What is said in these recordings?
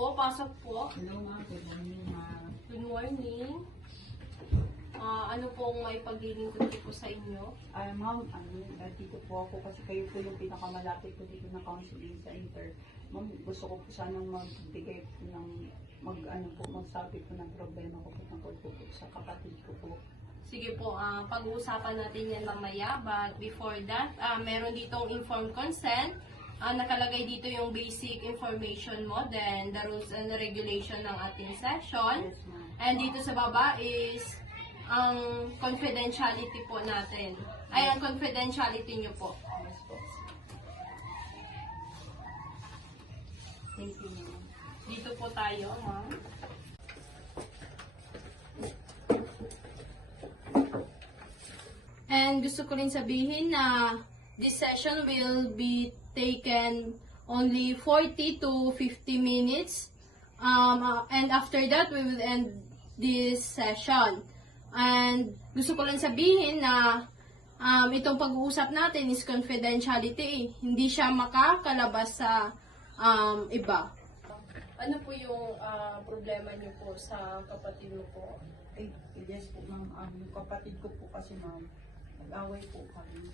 po, pasok po. Hello ma'am, good morning ma'am. Good morning. Ano pong may paglilingkod ko po sa inyo? Ay ma'am, dito po ako kasi kayo po yung pinakamalapit ko dito na counseling center. Ma'am, gusto ko po sanang magbigay po ng magsabi po ng problema ko po tungkol po sa kapatid ko po. Sige po, pag-uusapan natin yan mamaya. But before that, meron ditong informed consent. Nakalagay dito yung basic information mo, then the rules and regulation ng ating session. Yes ma'am. And dito sa baba is ang confidentiality po natin. Ay, ang confidentiality nyo po. Yes po. Thank you ma'am. Dito po tayo, ma'am. And gusto ko rin sabihin na this session will be taken only 40 to 50 minutes. And after that, we will end this session. And gusto ko rin sabihin na itong pag-uusap natin is confidentiality. Hindi siya makakalabas sa iba. Ano po yung problema niyo po sa kapatid mo po? Ay, yes po ma'am. Yung kapatid ko po kasi ma'am, nag-away po kami.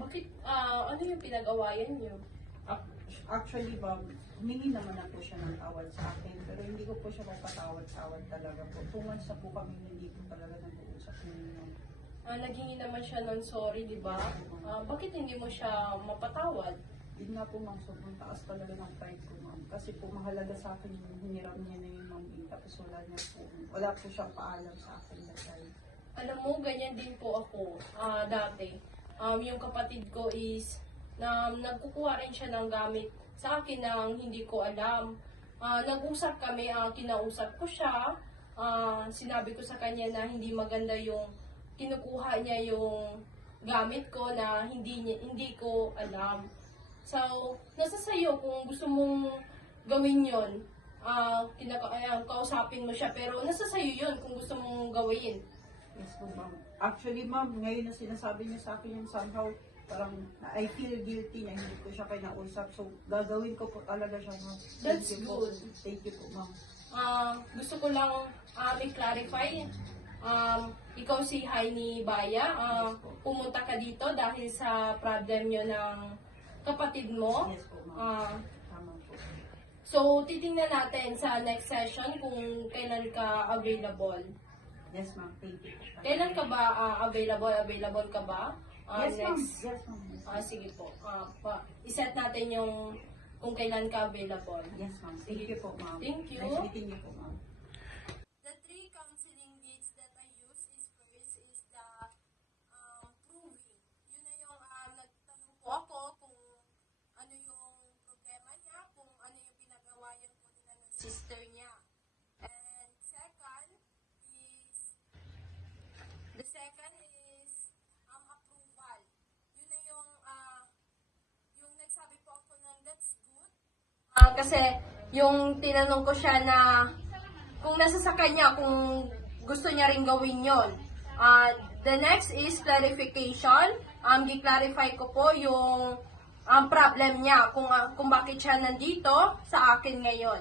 Bakit, ano yung pinag-awayan niyo? Actually, ma'am, humingi naman na po siya ng tawad sa akin, pero hindi ko po siya mapatawad-tawad talaga po. 2 months na po kami hindi po talaga nag-uusap ngayon. Naghingi naman siya ng sorry, di ba? Bakit hindi mo siya mapatawad? Yun nga po, ma'am, sobrang taas talaga ng pride ko, ma'am. Kasi po, mahalaga sa akin yung hiniram niya na yung ma'am, tapos wala po siyang paalam sa akin na time. Alam mo, ganyan din po ako dati. Yung kapatid ko is nagkukuha rin siya ng gamit sa akin nang hindi ko alam. Nag-usap kami, kinausap ko siya. Sinabi ko sa kanya na hindi maganda yung kinukuha niya yung gamit ko na hindi ko alam. So, nasa sayo kung gusto mong gawin yon. Kausapin mo siya, pero nasa sayo yun kung gusto mong gawin. Yes po, ma'am. Actually, ma'am, ngayon na sinasabi niya sa akin yung somehow, parang I feel guilty na hindi ko siya kinausap. So, gagawin ko po talaga siya, ma'am. That's Thank you good. Po. Thank you po, ma'am. Gusto ko lang i-clarify. Ikaw si Haini Baya. Pumunta ka dito dahil sa problem nyo ng kapatid mo. Yes po, ma'am. Tama po. So, titingnan natin sa next session kung kailan ka available. Yes, ma'am. Thank you. Kailan ka ba available? Available ka ba? Yes, ma'am. Next. Yes, ma'am. Sige po. Iset natin yung kung kailan ka available. Yes, ma'am. Thank you po, ma'am. Thank you. Nice meeting you po, ma'am. The 3 counseling needs that I use is first is the proving. Yun na yung nagtanong po ako kung ano yung problema niya, kung ano yung pinag-awayan po nila ng sister niya. And second is approval. Yun na yung nagsabi po ako ng that's good. Kasi yung tinanong ko siya na kung nasa sa kanya, kung gusto niya rin gawin yon. The next is clarification. Gi-clarify ko po yung problem niya, kung bakit siya nandito sa akin ngayon.